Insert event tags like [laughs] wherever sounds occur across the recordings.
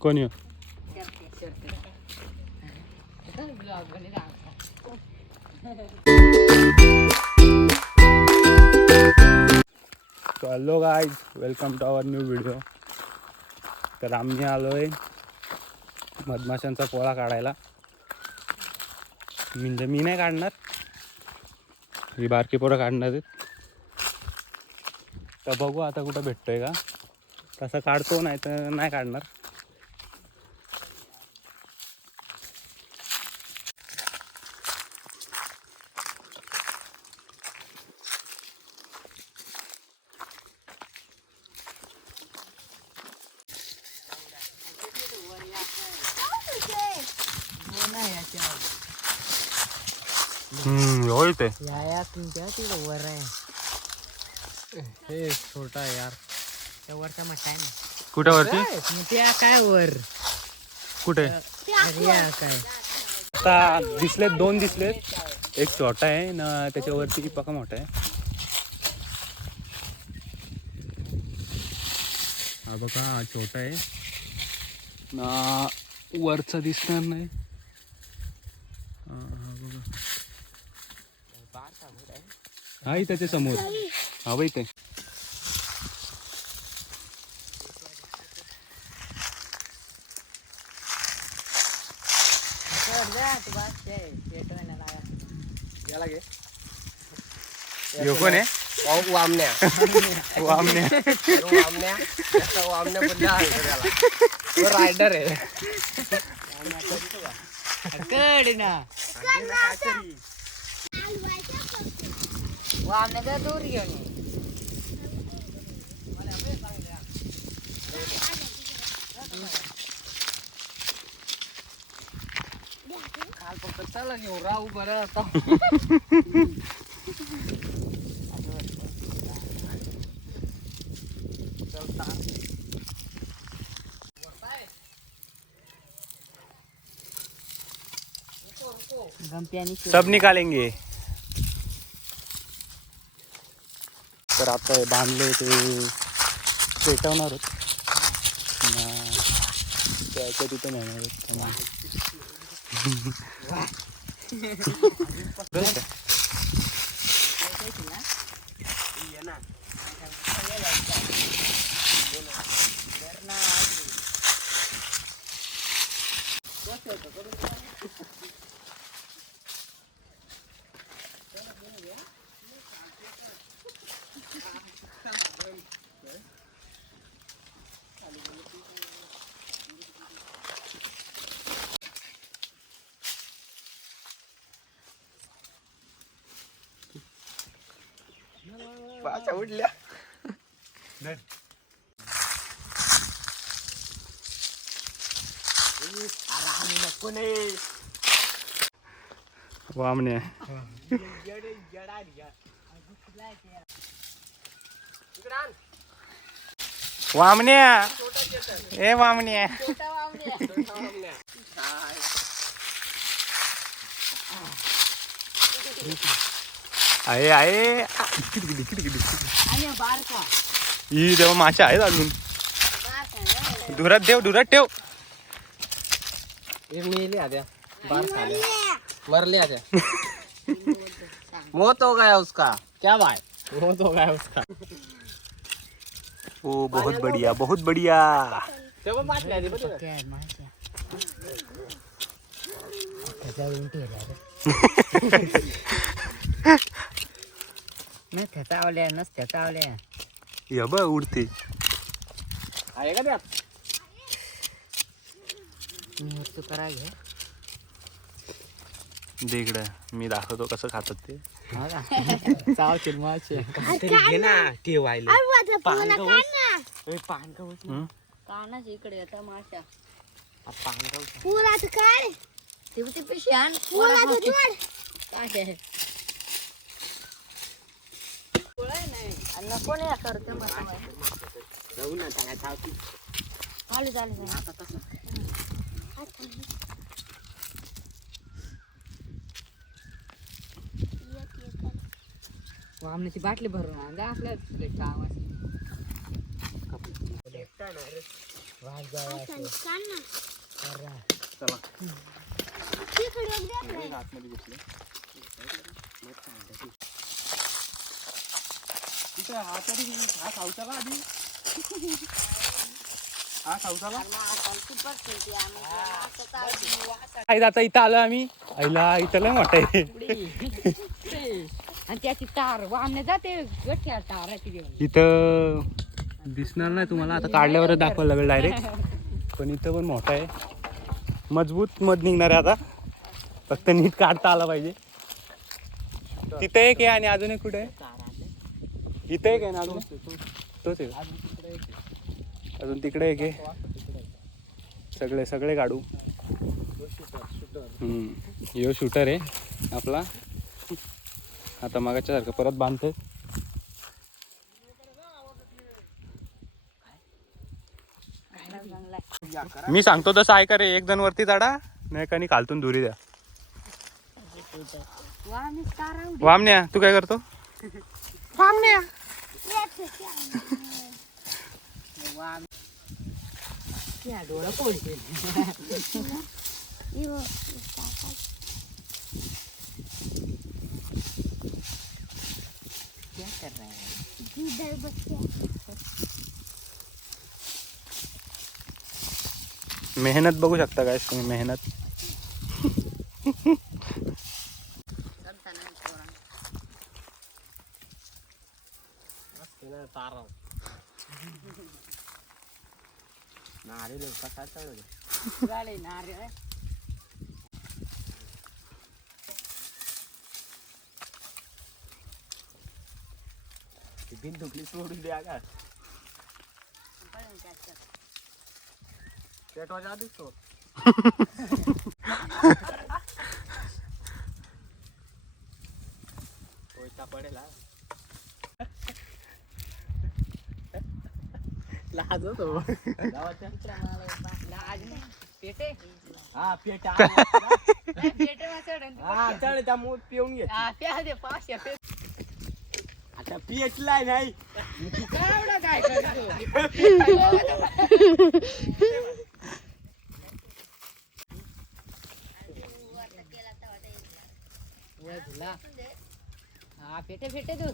कोण hello guys welcome to our new video तर आम्ही आलो आहे मधमाशांचा पोळा काढायला. म्हणजे मी नाही काढणार. ही बारकी पोरं काढणार आहेत. तर बघू आता कुठं भेटतोय का. तसं काढतो नाही तर नाही काढणार. हम्म होय ते. या तुमच्या तिकडं वर आहे. हे छोटा आहे यार. त्या वरचा मठा आहे ना. कुठं वरती? मग त्या काय वर? कुठे? अरे या काय. आता दिसलेत दोन दिसलेत एक छोटा आहे ना त्याच्यावरती पका मोठा आहे. हा बघा हा छोटा आहे. ना वरचा दिसणार नाही हा, हा बघा हा त्याच्यासमोर. हा बाई ते यो कोण आहे? वामण्या. [laughs] वामण्या. तो वामण्या. वामण्या पण त्याला रायडर आहे. कड ना. वामण्याचा दूर घेऊन ये. काल फक्त चला घेऊ राहू बरं सब निकालेंगे। तर आता हे बांधले ते पेटवणार आहोत. त्याच्या तिथे नेणार आहोत. [laughs] पाचा उडल्या. वामने. वामन्या ए वामन्या आहे आहे ही तेव्हा माशा आहेत अजून. धुरात ठेव धुरात ठेव. मरले आद्या. मौत हो गया उसका. क्या भाई मौत हो गया उसका. ओ बहुत बढ़िया बहुत बढ़िया [laughs] तेव्हा मारले आधी बघ काय माहिती त्याच्या उलटी रे नाही नसत्या चावल्या या बघ उडते. आहे का त्यात? मी वरती करा घे. दे इकडं. मी दाखवतो कसं खातात ते. हो का? चावतील मासे काहीतरी घे ना ते व्हायला पान हं? कानाच इकडे येतात माश्या. पान फुलाचं काढ. ते ते पिशी आण. फुलाचं कोण या करते मग जाऊ ना त्याला चावती चालू चालू वामण्याची बाटली भरून आण आपल्या ना चला. हा तरी हा आधी? हा आई आता इथं आलो आम्ही. आईला इथं लय मोठं आहे. आणि त्याची तार वामने जाते ताराची इथं दिसणार नाही तुम्हाला आता काढल्यावरच दाखवायला लागेल डायरेक्ट पण इथं पण मोठं आहे. मजबूत मध निघणार आहे आता. फक्त नीट काढता आला पाहिजे. तिथे एक आहे आणि अजून एक कुठे आहे? इथे एक आहे ना अजून तोच आहे अजून तिकडे एक आहे सगळे सगळे काढू. हम्म. यो शूटर आहे आपला. आता मागाच्या सारखं परत बांधतोय. मी सांगतो तसं ऐका रे एक जण वरती चढा नाही का खालतून दुरी द्या. वामने तारा उडी. वामण्या तू काय करतो? वामण्या. क्या कर रहा है मेहनत बघू शकता मेहनत? तारा नारे कसा चढवले गाडी नारळ बिन दुखली सोडून द्या का? पेटवाच्या आधीच तो [laughs] पडेल हा. लाज होतो हा पेट हा चढ त्या मूठ पिऊन घे. आता पेटलाय नाही. कावडा काय हा पेटे पेटे तू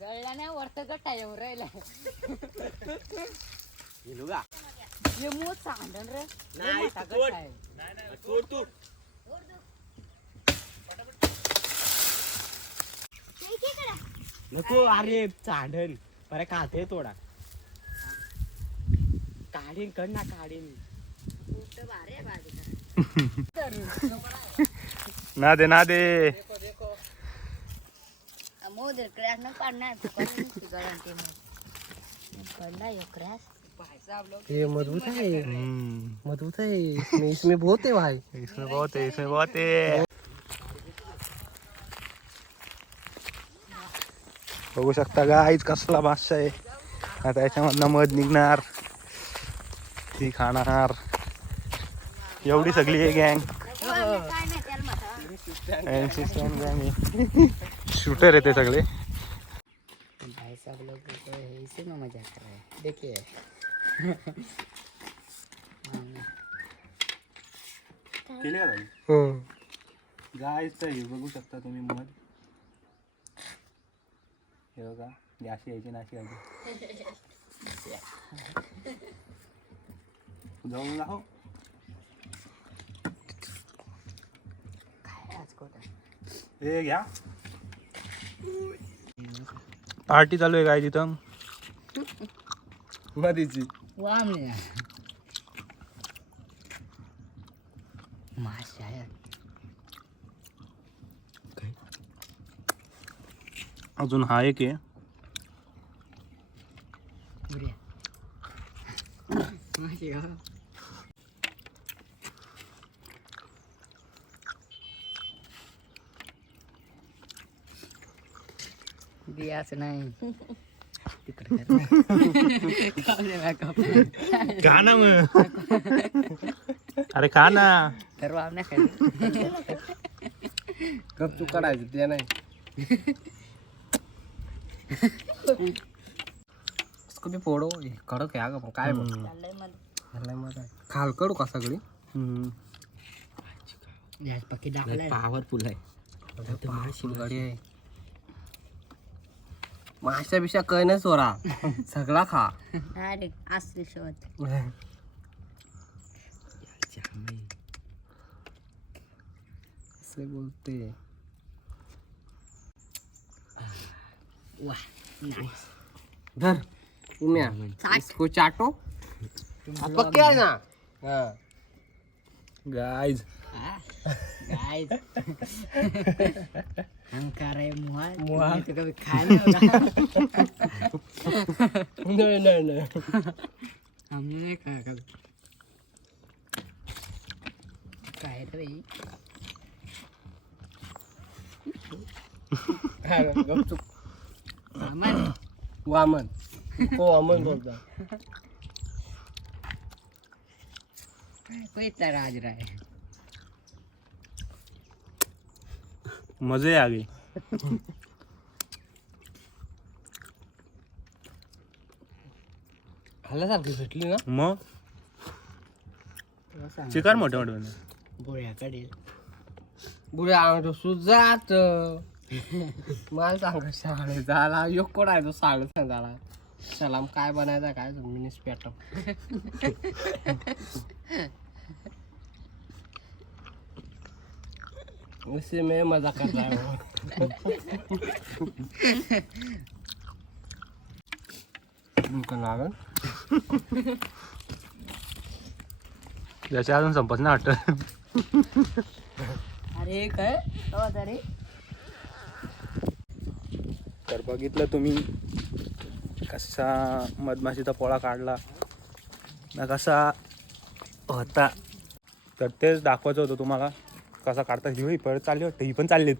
गळला नाही वरत गट्टा येऊन राहिला. गेलो का? हे मोठ सांडण रे. लय नाही, मोठा तू गट्टा आहे. तू. नको अरे चांडण बरं खाते थोडा काढीन कड ना काढीन. [laughs] ना दे ना दे. मोदर क्रॅश न काढणार गळ्यांचे कडला यो क्रॅश ये मजबूत है. मजबूत है इसमें इसमें बहुत है भाई. इसमें बहुत है इसमें बहुत है बघू शकता गाईच कसला बादशाह आहे. आता याच्यामधनं मध निघणार. ती खाणार. एवढी सगळी आहे गँग म्हणा गँग शूटर आहे ते सगळे. भाई सब लोग तो इसी में मजा कर रहे हैं. देखिए केले आहे बघू शकता तुम्ही मध हे बघा अशी यायची नाशी यायची. जाऊन कोटा हे घ्या. पार्टी चालू आहे काय तिथं? मधीची वामने. माशा आहे अजून हा एक आहे उड्या माशी हा बियाच नाही. खा ना मग. अरे खा ना. सर्व आमने खाली कप तू काढायचं ते नाही. इसको भी फोडो हे कडक आहे अगं पण काय झालंय मजा खाल कडू का सगळी? पॉवरफुल आहे. माशी आहे. माशा बिशा काय नाही सोरा. सगळा खा. डायरेक्ट असली शोध. असे बोलते. वाह नाईस धर. उम्या. इसको चाटो. अब पक्के आहे ना? हा. गाईज गाइस हम खा रहे हैं मुहा मुहा तो कभी खाया नहीं होगा नाही नाही नाही हमने नहीं खाया कभी काय रे भाई काय नाही, गपचूप. अमन वामन को वामन बोलता कोई इतना राज रहा है मजे आ गई खाल्ल्यासारखी भेटली ना? मग? चिकन मोठे मोठे. बोळ्याकडे बुड्या अंगठो सुजात. मला सांग शाळे झाला यो कोण आहे तो साडे सांग झाला सलाम काय बनायचा काय मिनिस पॅटम उसी में मजा कर रहा है याच्या अजून संपत नाही वाटत अरे काय तरी तर बघितलं तुम्ही. कसा मधमाशीचा पोळा काढला. ना कसा होता. तर तेच दाखवायचं होतं तुम्हाला. कसा काढता ही परत चालली वाटतं ही पण चाललीत.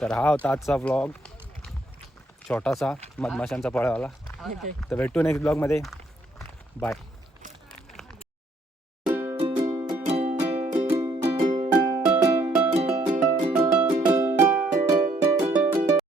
तर हा होता आजचा व्लॉग छोटासा मधमाशांचा पोळ्यावाला तर भेटू नेक्स्ट ब्लॉगमध्ये बाय